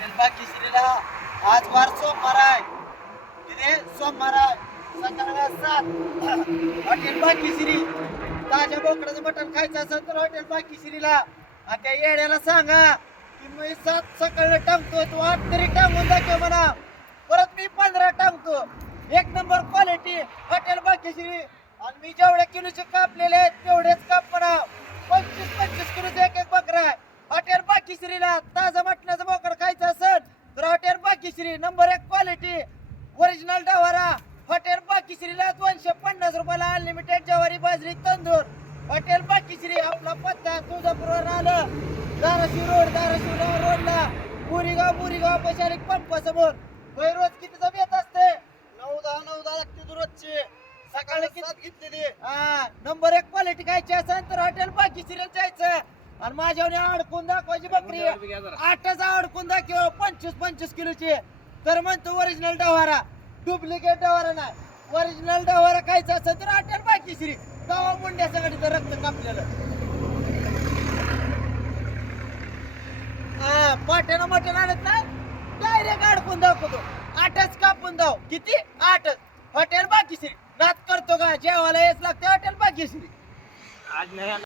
Hotel बाकीश्रीला आज वार सोमवार आहे. तिथे सोमवार आहे. सकाळला 7 हॉटेल बाकीश्री. ताज्या बोकडाचं मटण खायचं असेल तर हॉटेल बाकीश्रीला. आणि त्या येड्याला सांगा की मी 7 सकाळला टांगतो, तू 8 तरी टांगून दाखव म्हणा. परत मी 15 टांगतो. एक नंबर क्वालिटी हॉटेल बाकीश्री. आणि मी जेवढ्या किलोचे कापलेले आहेत तेवढेच काप म्हणा. 25-25 किलोचे एक एक बकरा आहे. हॉटेल बाकीश्रीला ताजा मटणाचं बोकड खायचं असेल तर hotel Bakishri. Number 1 quality original डवारा. हॉटेल बाकीश्रीला 250 रुपयाला अनलिमिटेड ज्वारी बाजरी तांदूळ. हॉटेल बाकीश्री. आपला पत्ता तुळजापूरवर आलं, धाराशिव रोडला बोरीगाव पैशालिक पंपासमोर. रोज कितीचा बेत असते? 9-10 लागते रोजचे. सकाळी किती घेतलेली? नंबर 1 क्वालिटी खायची असेल तर हॉटेल बाकीश्रीला जायचं. आणि माझ्यावर अडकून दाखवायची बकरी 8च अडकून दाखव 25-25 किलोची तर म्हणतो ओरिजिनल डवारा. डुप्लिकेट डवारा नाही, ओरिजिनल डवारा खायचा असेल तर हॉटेल बाकीश्री. गावा मुंड्याच्या गाडीचं रक्त कापलेलं. पाट्यानं मटण आणत नाही, डायरेक्ट अडकून दाखवतो. 8च कापून दाव. किती? 8च. हॉटेल बाकीश्री. नात करतो का? जेवायला येच लागते हॉटेल बाकीश्री.